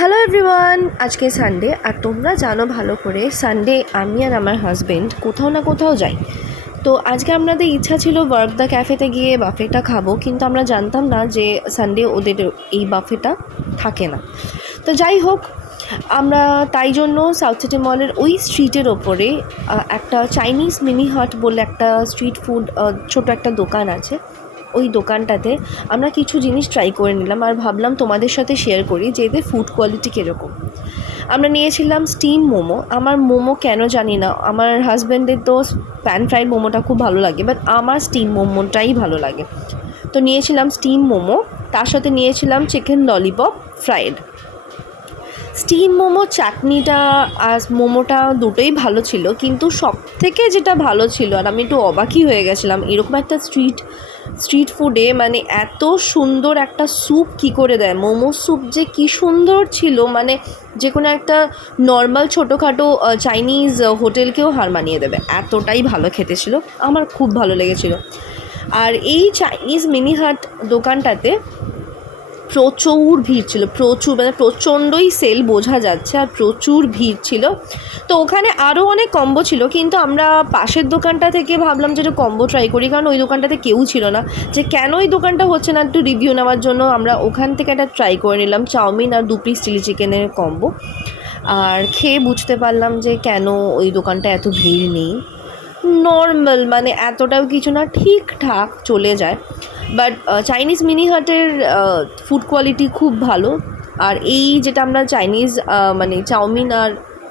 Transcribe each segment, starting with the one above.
Hello everyone, আজকে Sunday আর তোমরা জানো ভালো করে সানডে আমি আর আমার হাজব্যান্ড কোথাও না কোথাও যাই। তো আজকে আমাদের ইচ্ছা ছিল ওয়ার্ক দ্য ক্যাফেতে গিয়ে বাফেটা খাবো, কিন্তু আমরা জানতাম না যে সানডে ওদের এই বাফেটা থাকে না। তো যাই হোক, আমরা তাই জন্য সাউথ সিটি মলের ওই স্ট্রিটের ওপরে একটা চাইনিজ মিনি হাট বলে একটা স্ট্রিট ফুড ছোটো একটা দোকান আছে। ওই দোকানটাতে আমরা কিছু জিনিস ট্রাই করে নিলাম আর ভাবলাম তোমাদের সাথে শেয়ার করি যে এদের ফুড কোয়ালিটি কীরকম। আমরা নিয়েছিলাম স্টিম মোমো। আমার মোমো কেন জানি না, আমার হাজব্যান্ডের তো প্যান ফ্রাইড মোমোটা খুব ভালো লাগে, বাট আমার স্টিম মোমোটাই ভালো লাগে। তো নিয়েছিলাম স্টিম মোমো, তার সাথে নিয়েছিলাম chicken lollipop fried. Steam momo চাটনিটা আর মোমোটা দুটোই ভালো ছিল, কিন্তু সব থেকে যেটা ভালো ছিল, আর আমি একটু অবাকই হয়ে গেছিলাম এরকম একটা স্ট্রিট ফুডে মানে এত সুন্দর একটা স্যুপ কী করে দেয়। মোমো স্যুপ যে কী সুন্দর ছিল, মানে যে কোনো একটা নর্মাল ছোটোখাটো চাইনিজ হোটেলকেও হার মানিয়ে দেবে, এতটাই ভালো খেতে ছিল। আমার খুব ভালো লেগেছিল। আর এই চাইনিজ মিনি হাট দোকানটাতে প্রচুর ভিড় ছিল, প্রচুর মানে প্রচণ্ডই সেল বোঝা যাচ্ছে, আর প্রচুর ভিড় ছিল। তো ওখানে আরও অনেক কম্বো ছিল, কিন্তু আমরা পাশের দোকানটা থেকে ভাবলাম যে একটা কম্বো ট্রাই করি, কারণ ওই দোকানটাতে কেউ ছিল না। যে কেন ওই দোকানটা হচ্ছে না একটু রিভিউ নেওয়ার জন্য আমরা ওখান থেকে একটা ট্রাই করে নিলাম চাউমিন আর 2 পিস চিলি চিকেনের কম্বো। আর খেয়ে বুঝতে পারলাম যে কেন ওই দোকানটা এত ভিড় নেই। নর্মাল মানে এতটাও কিছু না, ঠিকঠাক চলে যায়। বাট চাইনিজ মিনি হাটের ফুড কোয়ালিটি খুব ভালো। আর এই যেটা আমরা চাইনিজ মানে চাউমিন আর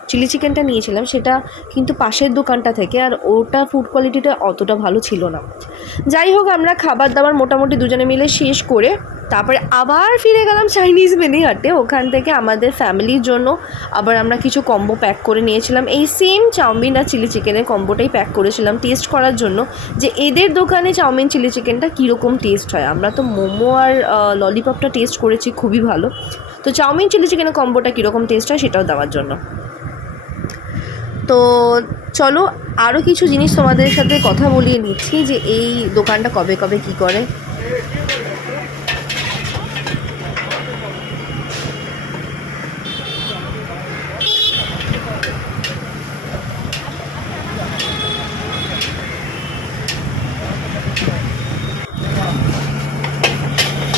চিলি চিকেনটা নিয়েছিলাম সেটা কিন্তু পাশের দোকানটা থেকে, আর ওটা ফুড কোয়ালিটিটা অতটা ভালো ছিল না। যাই হোক, আমরা খাবার দাবার মোটামুটি দুজনে মিলে শেষ করে তারপরে আবার ফিরে গেলাম চাইনিজ মিনি হাটে। ওখান থেকে আমাদের ফ্যামিলির জন্য আবার আমরা কিছু কম্বো প্যাক করে নিয়েছিলাম। এই সেম চাউমিন আর চিলি চিকেনের কম্বোটাই প্যাক করেছিলাম টেস্ট করার জন্য, যে এদের দোকানে চাউমিন চিলি চিকেনটা কীরকম টেস্ট হয়। আমরা তো মোমো আর ললিপপটা টেস্ট করেছি, খুবই ভালো। তো চাউমিন চিলি চিকেনের কম্বোটা কীরকম টেস্ট হয় সেটাও দেওয়ার জন্য। তো চলো আরও কিছু জিনিস তোমাদের সাথে কথা বলিয়ে নিচ্ছি যে এই দোকানটা কবে কবে কী করে।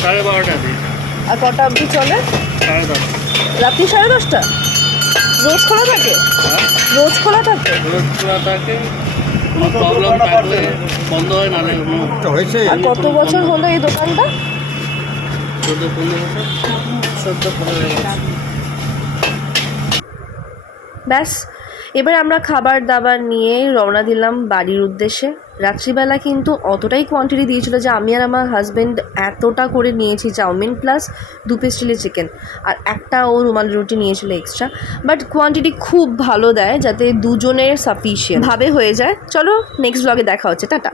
সাড়ে 12টা দিন। আর কটা অবধি চলে? 10:30। রাত্রি 10:30? রোজ খোলা থাকে? রোজ খোলা থাকে? রোজ খোলা থাকে, কোনো প্রবলেম থাকলে বন্ধ হয়, নাহলে হয়েছে। আর কত বছর হলো এই দোকানটা? 14-15 বছর। 14-15 বছর। ব্যাস, এবার আমরা খাবার দাবার নিয়ে রওনা দিলাম বাড়ির উদ্দেশ্যে। রাত্রিবেলা কিন্তু অতটাই কোয়ান্টিটি দিয়েছিল যে আমি আর আমার হাজব্যান্ড এতটা করে নিয়েছি chow mein plus 2 piece chilli chicken, আর একটা ও রুমাল রুটি নিয়েছিল এক্সট্রা। বাট কোয়ান্টিটি খুব ভালো দেয় যাতে দুজনের সাফিসিয়েন্ট ভাবে হয়ে যায়। চলো নেক্সট ব্লগে দেখা হচ্ছে, টাটা।